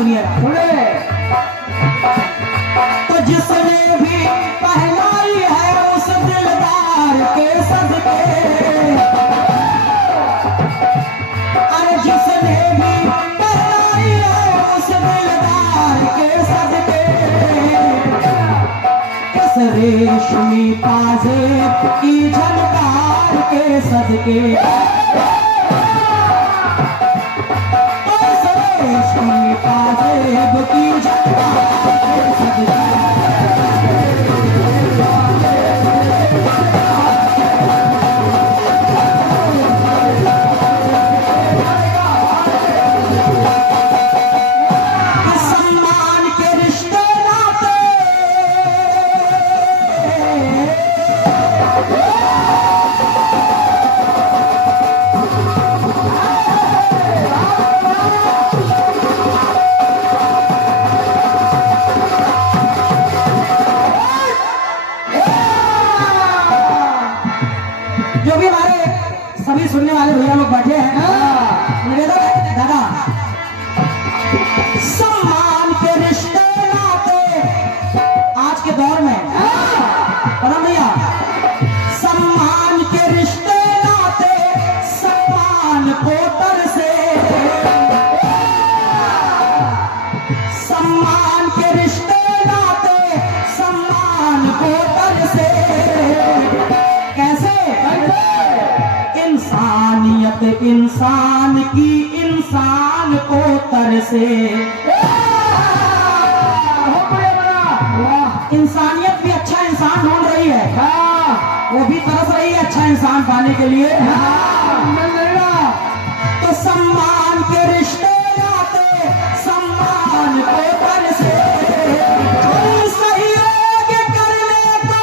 सुनिए तो जिसने भी पहनाई है उस दिलदार के सदके, अरे जिसने भी पहनाई है उस दिलदार के सदके, किस रेशमी पाजेब की झनकार के सदके, पाजेब की झनकार के सदके। जो भी हमारे सभी सुनने वाले भैया लोग बैठे हैं, निवेदन है दादा, सम्मान के रिश्ते नाते आज के दौर में पता भैया, सम्मान के रिश्ते नाते सम्मान को तरसे, सम्मान के रिश्ते नाते सम्मान को तरसे, कैसे? इंसानियत इंसान की इंसान को तरसे, इंसानियत भी अच्छा इंसान ढूंढ रही है, वो भी तरस रही है अच्छा इंसान पाने के लिए। तो सम्मान के रिश्ते नाते सम्मान को तरसे, सहयोग करने को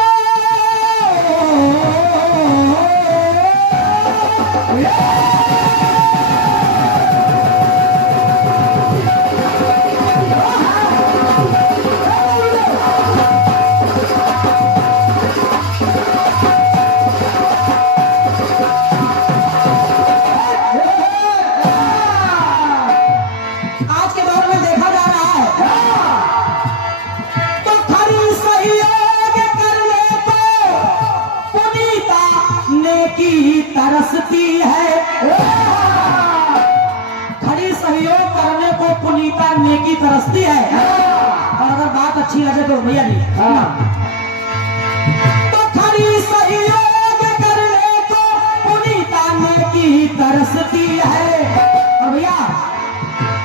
आज के दौर में देखा जा रहा है, तो खरी सहयोग करने को पुनीता नेकी तरसती है, खरी सहयोग करने को पुनीता नेकी तरसती है। और अगर बात अच्छी लगे तो भैया जी, तो खरी सहयोग करने को पुनीता नेकी तरसती है, और भैया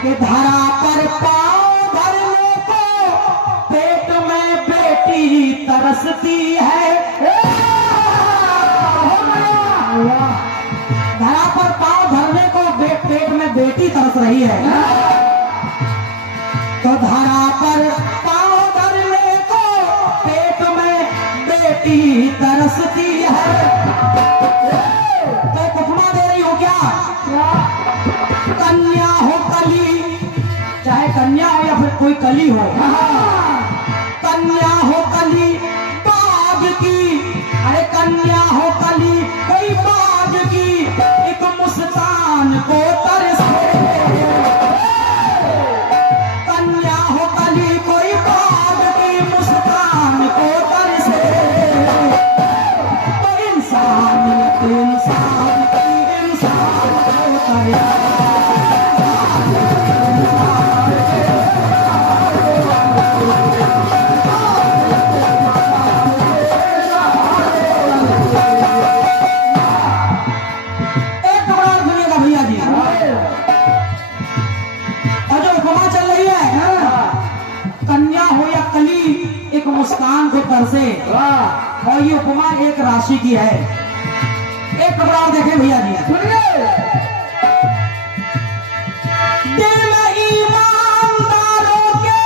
कि धरा पर पांव धरने को पेट में बेटी तरसती है, धरा पर पांव धरने को पेट में बेटी तरस रही है, तो धरा पर पांव धरने को पेट में बेटी तरसती है, तो उपमा दे रही हो क्या? कन्या हो कली, चाहे कन्या हो या फिर कोई कली हो, कन्या हो कली बाग की, अरे कन्या हो कली कोई बाग की, एक मुस्कान को तरसे, कन्या हो कली कोई बाग की मुस्कान को तरसे, तो इंसानियत इंसान की इंसान को तरसे। मुस्कान को तरसे, और ये उपमा एक राशि की है। एक खबर देखें भैया जी, सुनिए। दिल ईमानदारों के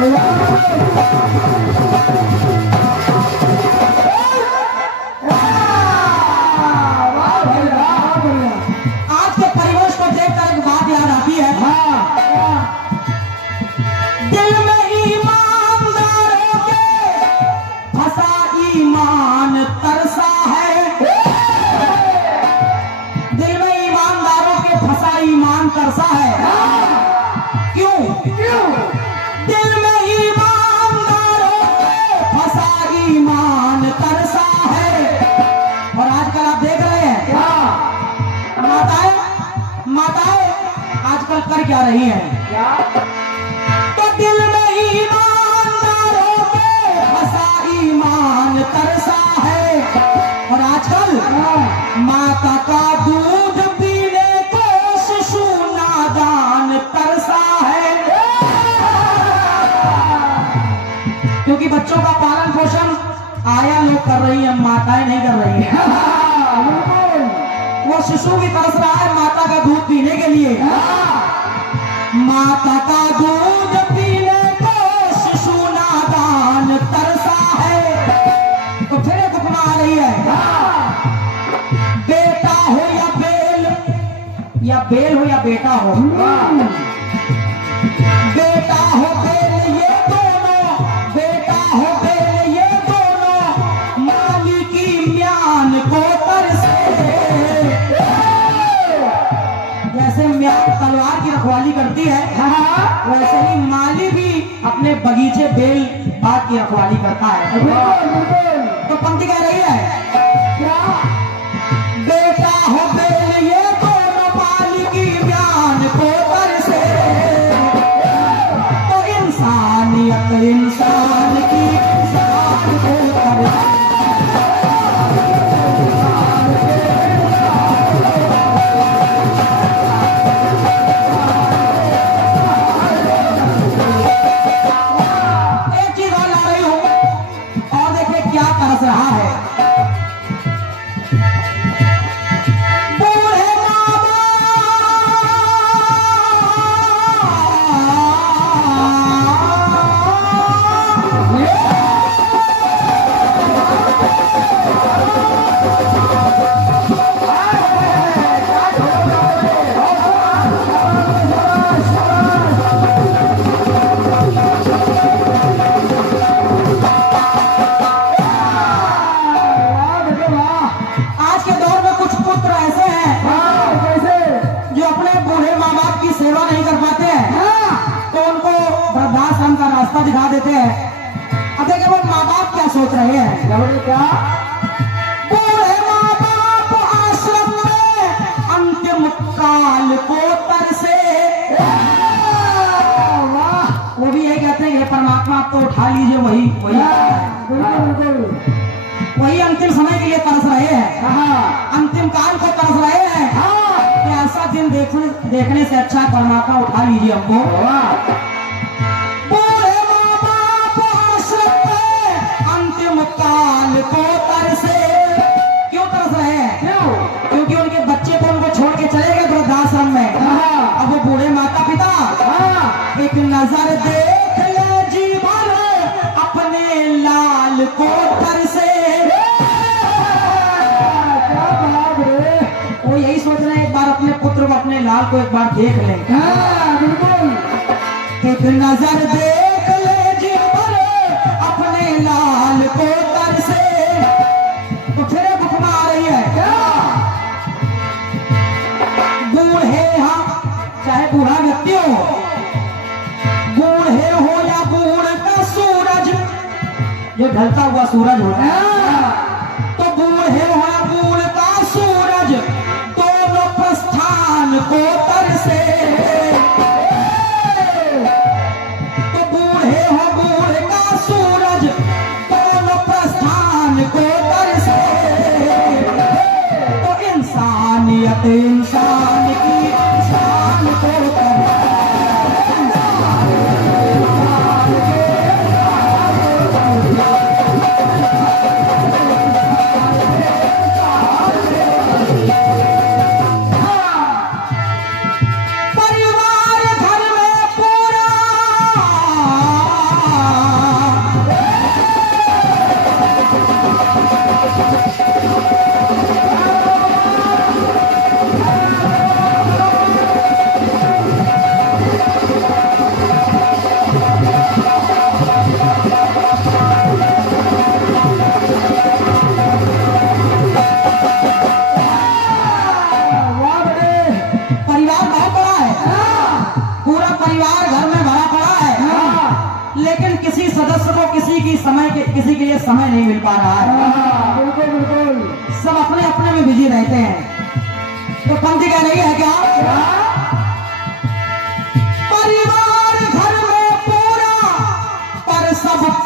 Oh, क्या रही है? क्या? तो दिल में ईमानदारों के फंसा ईमान तरसा है, और आजकल माता का दूध पीने को शिशु नादान तरसा है। क्योंकि बच्चों का पालन पोषण आया लोग कर रही है, माताएं नहीं कर रही है। वो शिशु भी तरस रहा है माता का दूध पीने के लिए। माता का दूध पीने को शिशु नादान तरसा है। तो फिर एक उपमा आ रही है, बेटा हो या बेल, या बेल हो या बेटा हो, बेटा हो बेल ये दोनों, बेटा हो बेल ये दोनों माली की म्यान को तरसे। जैसे म्यान तलवार की रखवाली करती है, वैसे ही माली भी अपने बगीचे बेल बाग की रखवाली करता है। तो पंक्ति कह रही है, बेटा हो बेल ये दोनों माली की म्यान को तरसे। तो इंसानियत इंसान की शान को तरसे। एक चीज और ला रही हूं, और देखिए क्या तरस रहा है। बूढ़े माँ आज के दौर में कुछ पुत्र ऐसे हैं जो अपने बूढ़े माँ बाप की सेवा नहीं कर पाते हैं, तो उनको वृद्धाश्रम का रास्ता दिखा देते हैं। अब देखिए वो माँ बाप क्या सोच रहे हैं। क्या? बूढ़े माँ बाप आश्रम में अंतिम काल को तरसे। वो भी यही कहते हैं, हे परमात्मा आप तो उठा लीजिए, वही वही अंतिम समय के लिए तरस रहे हैं, अंतिम काल को तरस रहे हैं कि ऐसा दिन देखने से अच्छा परमात्मा उठा लीजिए हमको। बूढ़े माँ बाप आश्रम में अंतिम काल को तरसे। क्यों तरस रहे हैं? क्योंकि उनके बच्चे तो उनको छोड़ के चले गए वृद्धाश्रम में। अब वो बूढ़े माता पिता एक नजर देख ले जीवन अपने लाल को तरसे। वो यही सोच रहे हैं एक बार अपने पुत्र को, अपने लाल को एक बार देख ले। एक नजर देख ले जीवन अपने लाल को तरसे। तो फिर एक उपमा आ रही है, बूढ़े हाँ चाहे बूढ़ा व्यक्ति हो, बूढ़े हो या बूढ़ का सूरज, ये ढलता हुआ सूरज होता है, तो बूढ़े हो या बूढ़ का सूरज दोनों प्रस्थान को तरसे। तो बूढ़े हो बूढ़ का सूरज दोनों प्रस्थान को तरसे। तो इंसानियत इंसान की शान को तरसे। परिवार घर में पूरा परिवार बहुत बड़ा है, पूरा परिवार घर में भरा पड़ा है, लेकिन किसी सदस्य को किसी के लिए समय नहीं मिल पा रहा है। बिल्कुल सब अपने अपने में बिजी रहते हैं। तो पंक्ति कह रही है क्या?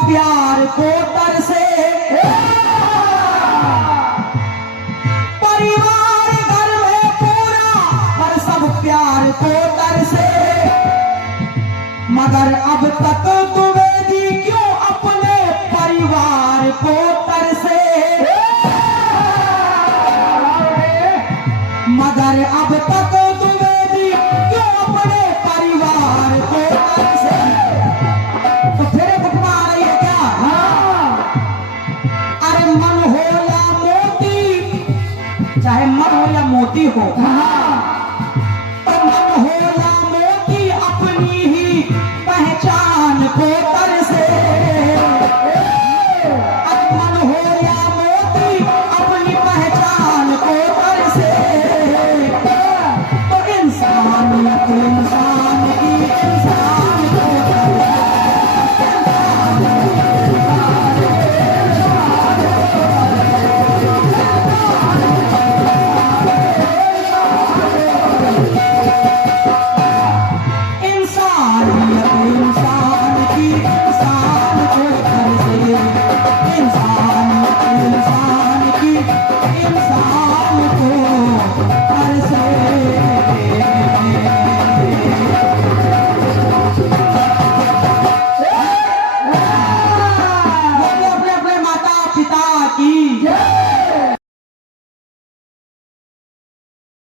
प्यार को तरसे, परिवार घर में पूरा पर सब प्यार को तरसे, मगर अब तक द्विवेदी क्यों अपने परिवार को तरसे, मगर अब तक द्विवेदी क्यों अपने परिवार को तरसे। तो फिर घटना आ रही है क्या? अरे मन हो या मोती, चाहे मन हो या मोती हो,